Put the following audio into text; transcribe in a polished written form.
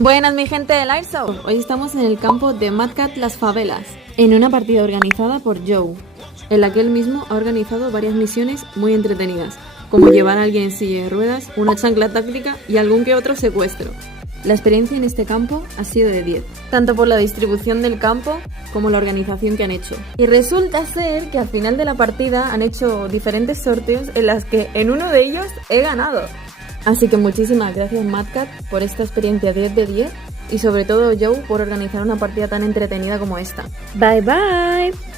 Buenas mi gente del Airsoft, hoy estamos en el campo de Mad Cat Las Favelas, en una partida organizada por Joe, en la que él mismo ha organizado varias misiones muy entretenidas, como llevar a alguien en silla de ruedas, una chancla táctica y algún que otro secuestro. La experiencia en este campo ha sido de 10, tanto por la distribución del campo como la organización que han hecho. Y resulta ser que al final de la partida han hecho diferentes sorteos en las que en uno de ellos he ganado. Así que muchísimas gracias Mad Cat por esta experiencia 10 de 10 y sobre todo Joe por organizar una partida tan entretenida como esta. Bye bye.